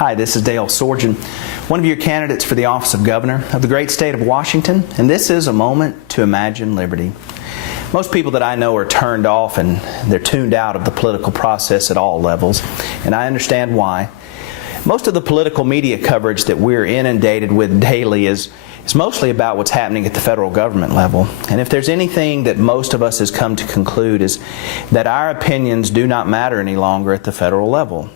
Hi, this is Dale Sorgen, one of your candidates for the office of Governor of the great state of Washington, and this is a moment to imagine liberty. Most people that I know are turned off and they're tuned out of the political process at all levels, and I understand why. Most of the political media coverage that we're inundated with daily is mostly about what's happening at the federal government level. And if there's anything that most of us has come to conclude is that our opinions do not matter any longer at the federal level.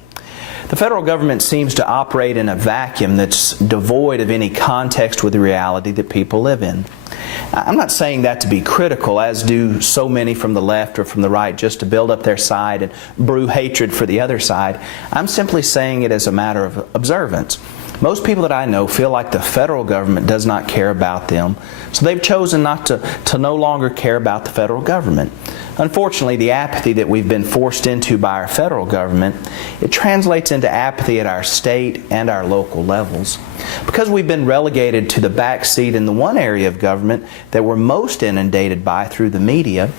The federal government seems to operate in a vacuum that's devoid of any context with the reality that people live in. I'm not saying that to be critical, as do so many from the left or from the right, just to build up their side and brew hatred for the other side. I'm simply saying it as a matter of observance. Most people that I know feel like the federal government does not care about them, so they've chosen not to no longer care about the federal government. Unfortunately, the apathy that we've been forced into by our federal government, it translates into apathy at our state and our local levels. Because we've been relegated to the back seat in the one area of government that we're most inundated by through the media,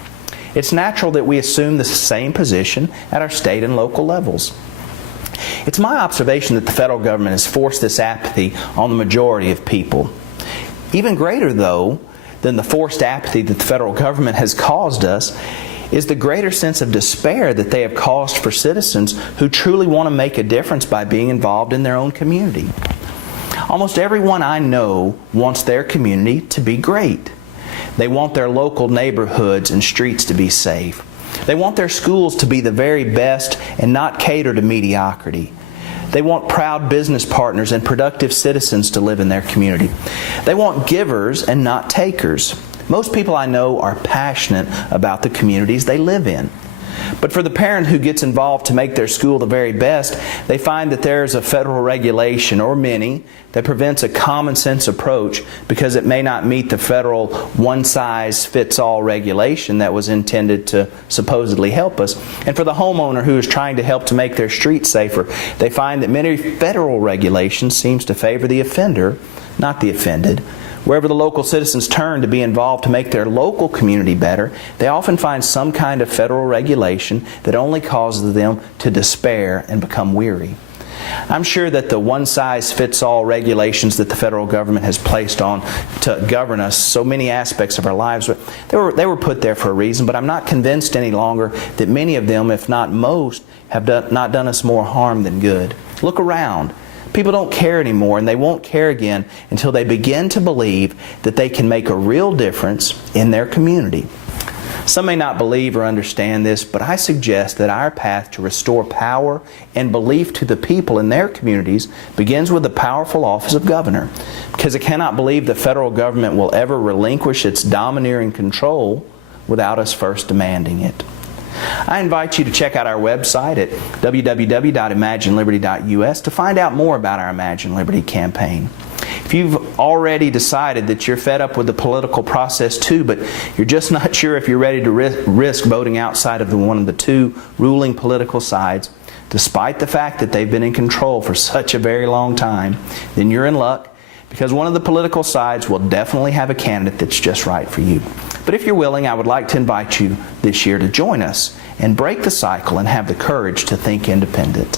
it's natural that we assume the same position at our state and local levels. It's my observation that the federal government has forced this apathy on the majority of people. Even greater, though, than the forced apathy that the federal government has caused us is the greater sense of despair that they have caused for citizens who truly want to make a difference by being involved in their own community. Almost everyone I know wants their community to be great. They want their local neighborhoods and streets to be safe. They want their schools to be the very best and not cater to mediocrity. They want proud business partners and productive citizens to live in their community. They want givers and not takers. Most people I know are passionate about the communities they live in. But for the parent who gets involved to make their school the very best, they find that there is a federal regulation, or many, that prevents a common sense approach because it may not meet the federal one-size-fits-all regulation that was intended to supposedly help us. And for the homeowner who is trying to help to make their streets safer, they find that many federal regulations seems to favor the offender, not the offended. Wherever the local citizens turn to be involved to make their local community better, they often find some kind of federal regulation that only causes them to despair and become weary. I'm sure that the one-size-fits-all regulations that the federal government has placed on to govern us, so many aspects of our lives, they were put there for a reason, but I'm not convinced any longer that many of them, if not most, have not done us more harm than good. Look around. People don't care anymore, and they won't care again until they begin to believe that they can make a real difference in their community. Some may not believe or understand this, but I suggest that our path to restore power and belief to the people in their communities begins with the powerful office of governor, because I cannot believe the federal government will ever relinquish its domineering control without us first demanding it. I invite you to check out our website at www.imagineliberty.us to find out more about our Imagine Liberty campaign. If you've already decided that you're fed up with the political process too, but you're just not sure if you're ready to risk voting outside of one of the two ruling political sides, despite the fact that they've been in control for such a very long time, then you're in luck, because one of the political sides will definitely have a candidate that's just right for you. But if you're willing, I would like to invite you this year to join us and break the cycle and have the courage to think independent.